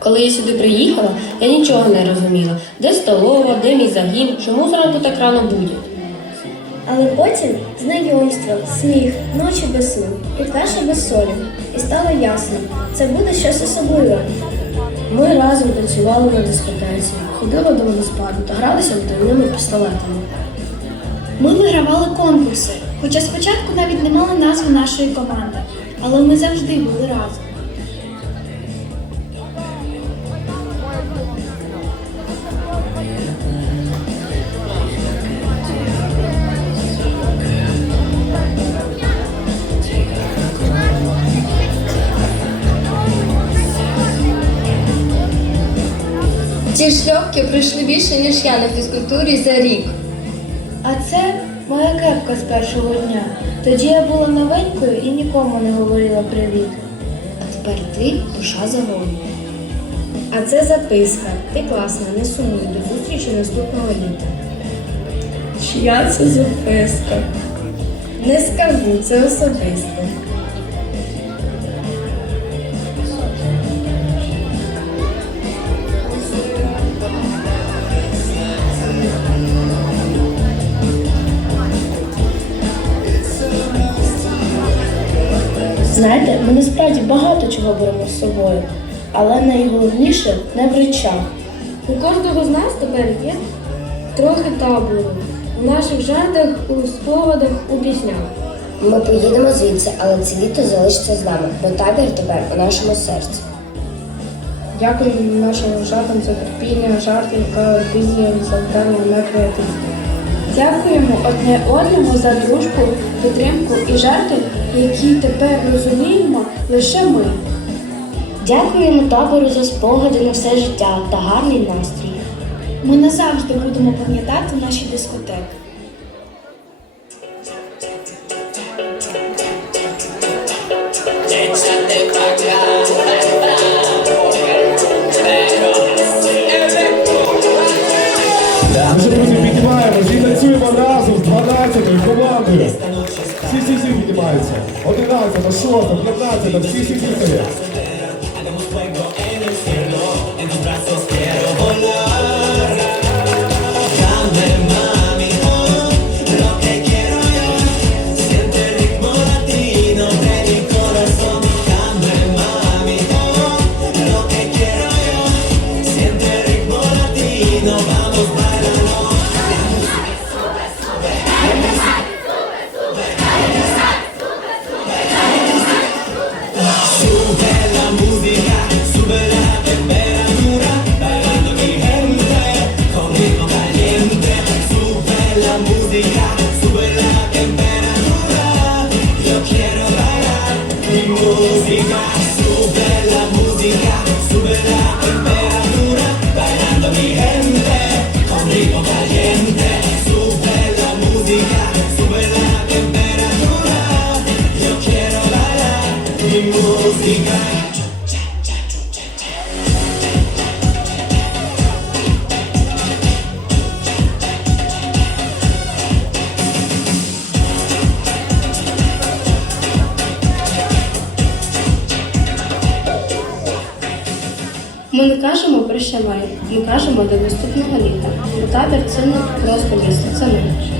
Коли я сюди приїхала, я нічого не розуміла. Де столова, де мій загін, чому зранку так рано будять. Але потім знайомство, сміх, ночі без сну і каша без солі. І стало ясно, це буде щось особливе. Ми разом танцювали на дискотеці, ходили до водоспаду та гралися водяними пістолетами. Ми вигравали конкурси, хоча спочатку навіть не мали назви нашої команди, але ми завжди були разом. Ці шльопки пройшли більше, ніж я на фізкультурі за рік. А це моя кепка з першого дня. Тоді я була новенькою і нікому не говорила привіт. А тепер ти душа заводу. А це записка. Ти класна, не сумуй до зустрічі наступного літа. Чия це записка? Не скажу, це особисте. Знаєте, ми насправді багато чого беремо з собою, але найголовніше не в речах. У кожного з нас тепер є трохи табору. У наших жартах, у спогадах, у піснях. Ми поїдемо звідси, але це літо залишиться з нами, бо табір тепер у нашому серці. Дякую нашим жартам за терпіння, жарти, яка візія, завдання на креативність. Дякуємо одне одному за дружбу, підтримку і жарти, які тепер розуміємо лише ми. Дякуємо табору за спогади на все життя та гарний настрій. Ми назавжди будемо пам'ятати наші дискотеки. 12-ю командою. Всі всі всі піднімаються. 11, 6, 15, всі всі всі стоять. Ми не кажемо прощавай, ми кажемо до наступного літа. Бо табір це не просто місце, це ми.